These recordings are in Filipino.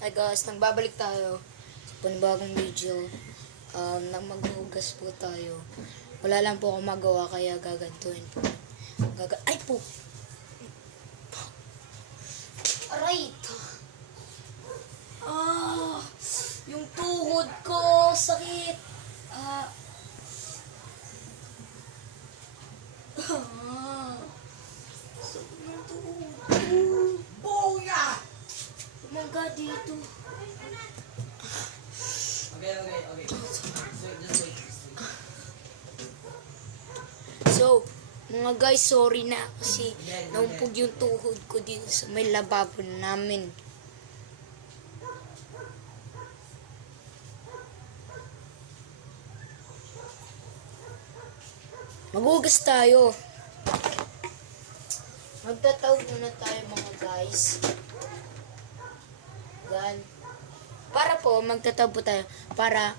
Hi guys, nagbabalik tayo sa panibagong video. Nang maghuhugas po tayo. Wala lang po akong magawa kaya gagantuin po. Ay po! Aray! Yung tuhod ko! Sakit! Sakit ng tuhod ko! Booyah! Umaga dito. Okay. Just wait. So, mga guys, sorry na kasi naumpog yung tuhod ko dito sa may lababo namin. Maghugas tayo. Magtatawag muna tayo mga guys. Gan. Para po, magtatawag po tayo. Para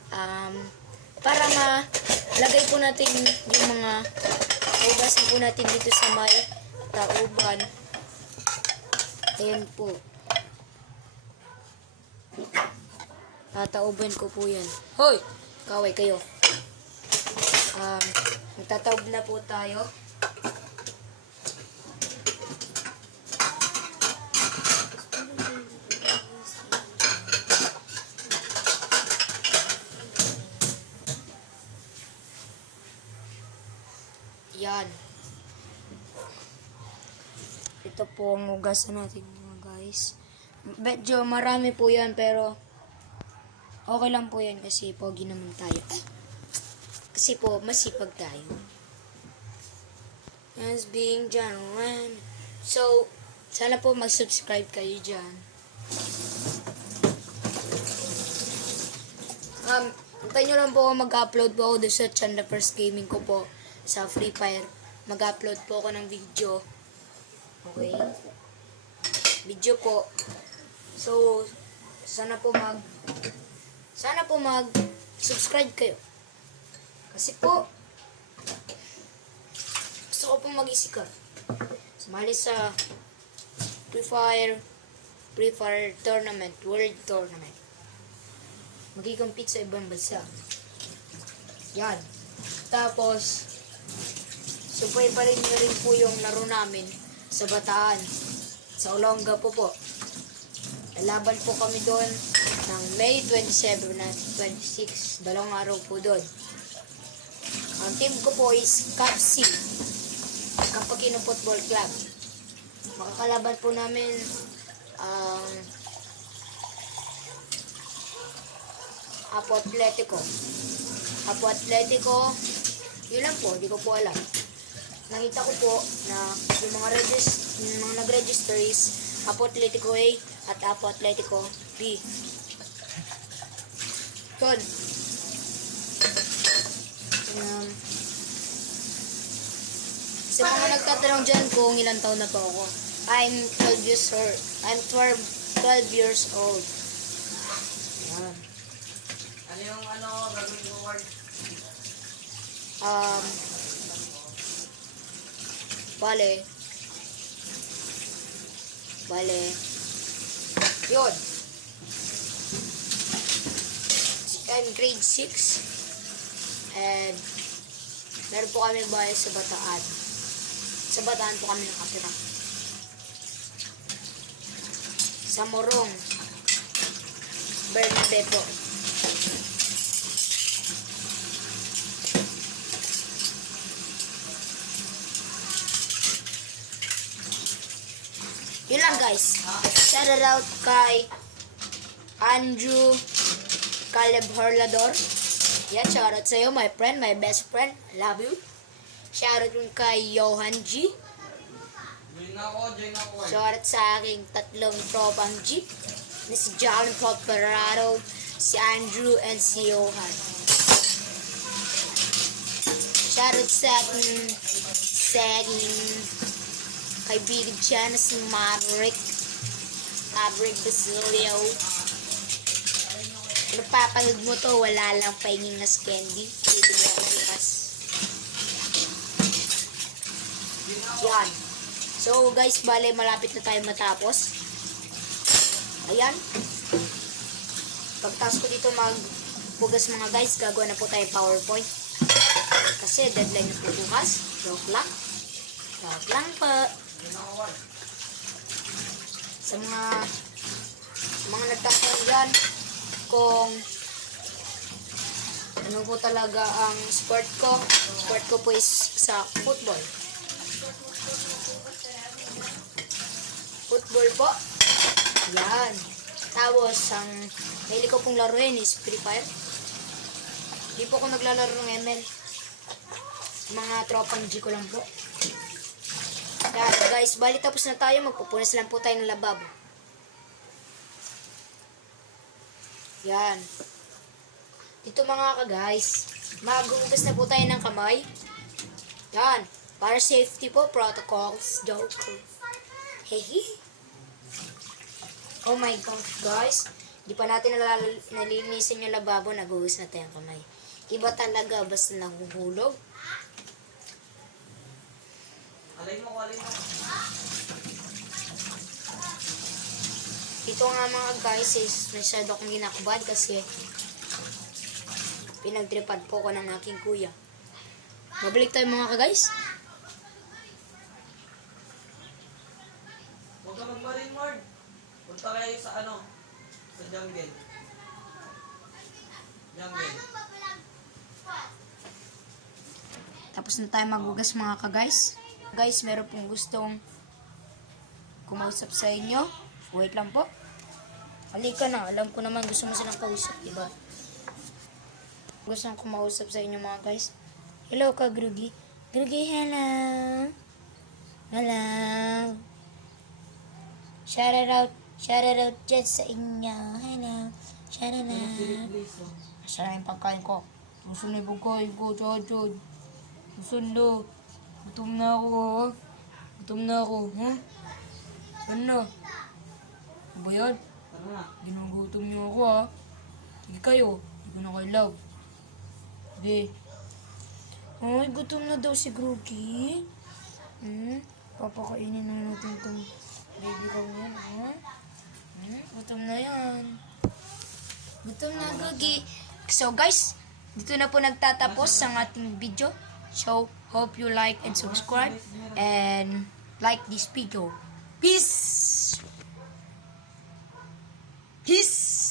malagay po natin yung mga hugasin po natin dito sa may tauban. Ayan po. Tatauban ko po yan. Hoy! Kaway kayo. Magtatawag na po tayo. Yan. Ito po ang hugasan natin mga guys. Medyo marami po yan pero okay lang po yan kasi pogi naman tayo. Kasi po masipag tayo. As being genuine. So, sana po mag-subscribe kayo dyan. Antayin nyo lang po mag-upload po ako doon sa Chanda First Gaming ko po. Sa Free Fire. Mag-upload po ako ng video. Okay? Video po. So, sana po mag-subscribe kayo. Kasi po, gusto ko pong mag-isikat. Sumali sa Free Fire Tournament, World Tournament. Magki-compete sa ibang bansa. Yan. Tapos, supay pa rin po yung laro namin sa Bataan. Sa Olonga po. Lalaban po kami doon ng May 27 na 26. 2 araw po doon. Ang team ko po is Capsi. Kapakino Football Club. Makakalaban po namin Apo Atletico. Yun lang po, di ko po alam. Nakita ko po na yung mga nag-register is Apo Atletico A at Apo Atletico B. Yun. Sa mga nagtatanong dyan kung ilang taon na po ako, I'm 12 years old. Yan. Ano yung gagawin mo, Ward? Bale. Yun. I'm grade 6. And meron po kami bahay sa Bataan. Sa Bataan po kami nakatira. Sa Morong. Bernabe po. Yun lang guys. Shout out kay Andrew Caleb Horlador. Yan, shout out sa'yo, my friend, my best friend. I love you. Shout out yung kay Johan G. Join ako. Shout out sa aking tatlong tropang G. Na si John Paul Ferraro, si Andrew, and si Johan. Shout out sa aking kaibigan dyan na si Maverick Basilio. Napapanood mo to, wala lang pahinging na candy. Pwede mo ako bukas. Yan. So guys, bale malapit na tayo matapos. Ayan. Pagtas ko dito magpugas mga guys, gagawa na po tayo PowerPoint. Kasi deadline na po bukas. Joke lang. Joke lang po. May na-award. Sa mga nagtatanong dyan kung ano po talaga ang sport ko. Sport ko po is sa football. Football po. Yan. Tapos, ang mahilig ko pong laruin is Free Fire. Di po ako naglalaro ng ML. Mga tropang G ko lang po. Yan, guys, bali tapos na tayo. Magpupunas lang po tayo ng lababo. Yan. Dito mga ka-guys, magugas na po tayo ng kamay. Yan. Para safety po, protocols. Joke. Hehe. Oh my gosh, guys. Di pa natin nalilinisin yung lababo, nagugas na tayo ng kamay. Iba talaga, basta nahuhulog. Alay mo. Ito nga mga guys is masyado akong ginakubad kasi pinagtripad po ko ng aking kuya. Mabalik tayo mga ka-guys. Huwag ka magmarin, Mord. Punta kayo sa sa jungle. Jungle. Tapos na tayo magugas mga ka-guys. Guys, meron pong gustong kumausap sa inyo. Wait lang po. Halika na. Alam ko naman gusto mo silang kausap, diba? Gusto kong kumausap sa inyo mga guys. Hello ka, Grugi. Grugi, hello. Hello. Shout out dyan sa inyo. Hello. Shout out. Asa na yung pagkain ko. Gusto na yung pagkain ko. Chod. Gusto na. Gutom na ako. Ha? Saan na? Ano ba yan? Tara na. Ginugutom niyo ako ha. Sige kayo. Hindi ko na kayo love. Sige. Ay, gutom na daw si Grookey. Papakainin na natin itong baby ko yan, ha? Gutom na yan. Gutom na, Grookey. So, guys, dito na po nagtatapos ang ating video. So, hope you like and subscribe and like this video. Peace! Peace!